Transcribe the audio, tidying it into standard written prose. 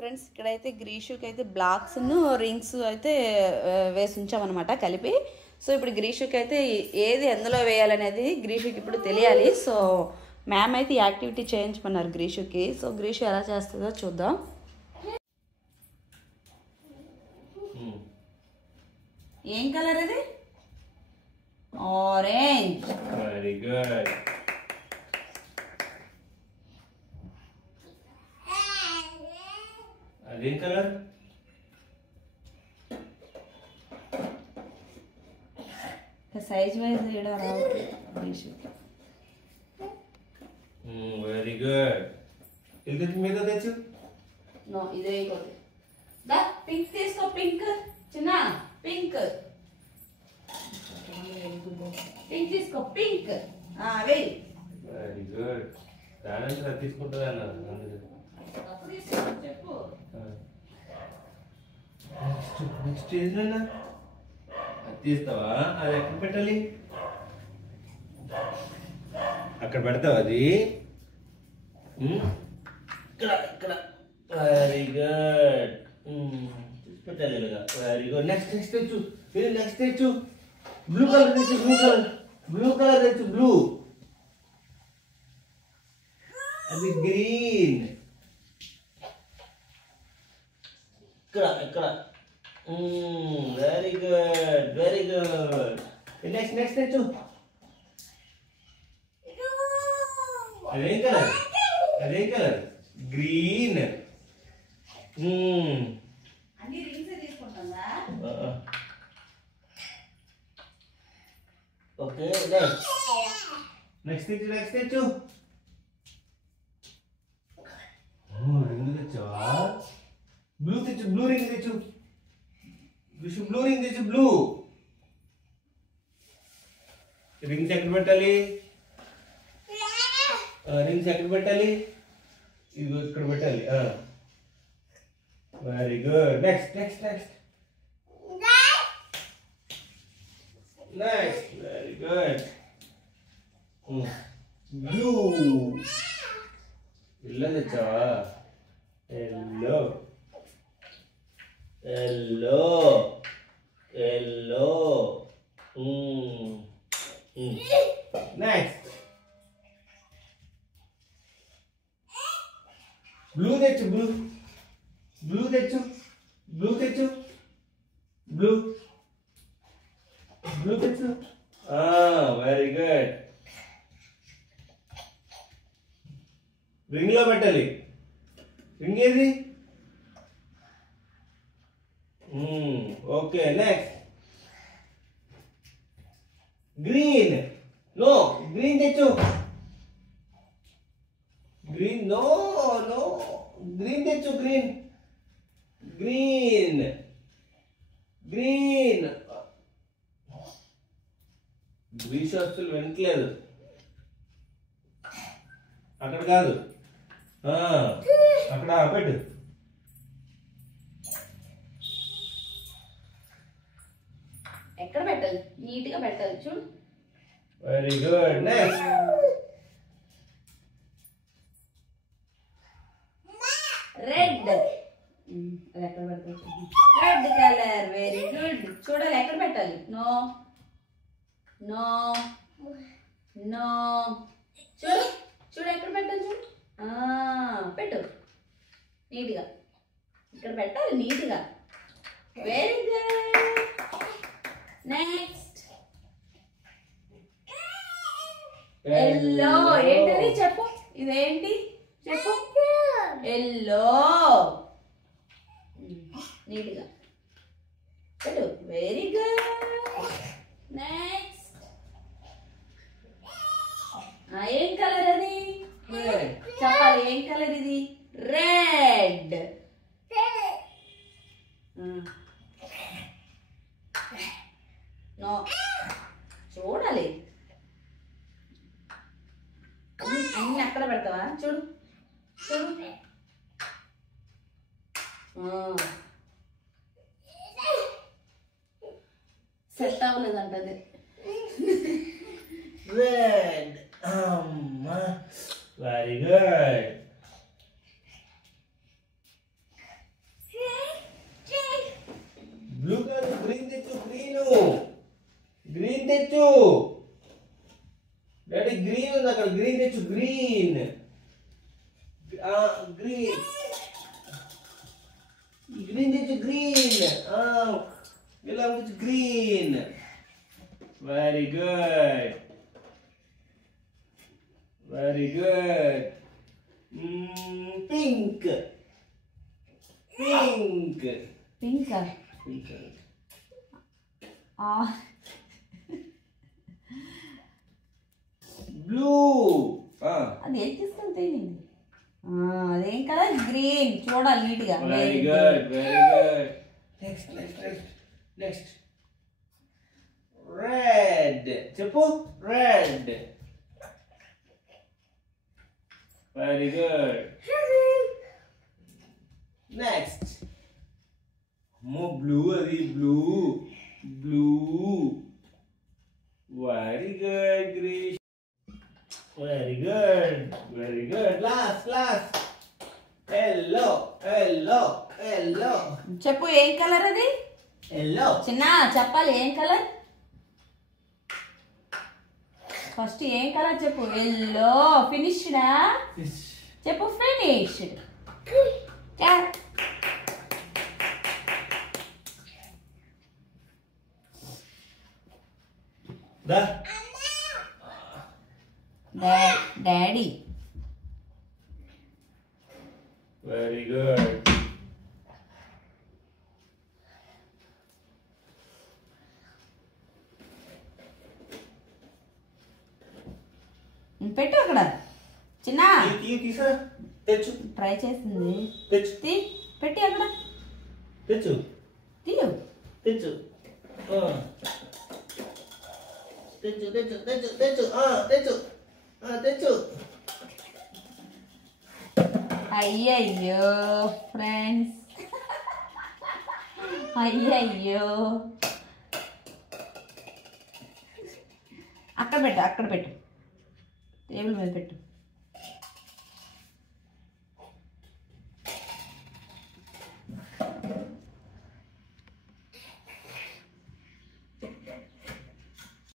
Friends ఇక్కడైతే గ్రీషుకి అయితే blocks rings అయితే వేసి ఉంచామన్నమాట కలిపి. సో ఇప్పుడు గ్రీషుకి అయితే ఏది ఎందులో వేయాలనేది గ్రీషుకి ఇప్పుడు తెలియాలి. సో మ్యామ్ అయితే ఈ యాక్టివిటీ చేయించమన్నారు గ్రీషుకి. సో గ్రీషు ఎలా చేస్తుందో చూద్దాం. ఏం కలర్ అది? ఆరెంజ్. Very good. అదేం కలర్? సైజ్ వైజ్ వేయడం రావాలి. Very good. ఇది మీద తెచ్చు. నో ఇదే కొద్ది. దా పింక్ తీసుకో. పింక్ చిన్న పింక్. పింక్ తీసుకో. Pink very very good. దాని తీసుకుంటుంది అన్న చెప్పు. నెక్స్ట్ ఏంటన్నా అది తీస్తావా? అది ఎక్కడ పెట్టాలి? అక్కడ పెడతావా అది? ఇక్కడ ఇక్కడ. Very good. పెట్టాలి ఇలాగా. Very good. నెక్స్ట్ నెక్స్ట్ తెచ్చు. నెక్స్ట్ తెచ్చు. బ్లూ కలర్ తెచ్చు. బ్లూ కలర్ తెచ్చు. బ్లూ. అది గ్రీన్. ఇక్కడ ఇక్కడ. Very good. Very good. Next next తెచ్చు. అదేం కలర్? అదేం కలర్? గ్రీన్. అన్ని రింగ్స్ తీసుకుంటుందా? ఓకే నెక్స్ట్ తెచ్చు. నెక్స్ట్ తెచ్చు. రింగ్ తెచ్చావా? బ్లూ తెచ్చు. బ్లూ రింగ్ తెచ్చు. బ్లూ రింగ్ తెచ్చు. బ్లూ రింగ్స్ ఎక్కడ పెట్టాలి? రింగ్స్ ఎక్కడ పెట్టాలి? ఇది ఇక్కడ పెట్టాలి. Very good. Next next next next. Very good. Blue. Yellow తెచ్చావా? Yellow yellow yellow. Next blue తెచ్చు. బ్లూ బ్లూ తెచ్చు. బ్లూ తెచ్చు. బ్లూ బ్లూ తెచ్చు. Very good. రింగ్ లో పెట్టాలి. రింగ్ ఏది? Okay next green. No green తెచ్చు. గ్రీన్. నో నో గ్రీన్ తెచ్చు. Green green green. గ్రీష్ వస్తువులు వెనకలేదు. అక్కడ కాదు, అక్కడ పెట్టు. ఎక్కడ పెట్టాలి? నీట్ గా పెట్టాలి. చూడు. Very good. Next red. అది ఎక్కడ పెట్టాలి? Red colour. Very good. చూడాలి ఎక్కడ పెట్టాలి. No no no. చూడు చూడు ఎక్కడ పెట్టాలి. చూడు. పెట్టు నీట్గా. ఇక్కడ పెట్టాలి నీట్గా. Very good. Next yellow. ఏంటది చెప్పు. ఇదేంటి చెప్పు. ఎల్లో. నీట్గా పెట్టు. Very good. నెక్స్ట్ ఏం కలర్ అది? చెప్పాలి. ఏం కలర్ ఇది? రెడ్. నో చూడాలి. అన్ని అక్కడ పెడతావా? చూడు చూడు. సెట్ అవ్వలేదంటది. రెడ్. Very good. తెచ్చు. డాడీ గ్రీన్ ఉంది అక్కడ, గ్రీన్ తెచ్చు. గ్రీన్ గ్రీన్ గ్రీన్ తెచ్చు. గ్రీన్ ఇలా తెచ్చు. Green. Very good, very good. Pink pink pink pink. Blue. అది ఏం తీసుకొని తెలియదు. అదేం కదా గ్రీన్. చూడాలి నీట్గా. Very good, very good. Next next next next red. చెప్పు. Red. Very good. Next blue. అది బ్లూ బ్లూ. వెరీ గుడ్ గ్రీష్. Very good, very good. Last last yellow yellow yellow. చెప్పు ఏం కలర్ అది? ఎల్లో. చిన్న చెప్పాలి ఏం కలర్. ఫస్ట్ ఏం కలర్ చెప్పు. ఎల్లో. ఫినిష్డా చెప్పు. ఫినిష్డ్. డాడీ. Very good. పెట్టు అక్కడ. చిన్న తీసా తెచ్చు. ట్రై చేసింది. తెచ్చు. పెట్టి అక్కడ తెచ్చు. తీయు. తెచ్చు తెచ్చు తెచ్చు తెచ్చు తెచ్చు తెచ్చు తెచ్చు. అయ్యయ్యో ఫ్రెండ్స్, అయ్యయ్యో. అక్కడ పెట్టు, అక్కడ పెట్టు. టేబుల్ మీద పెట్టు.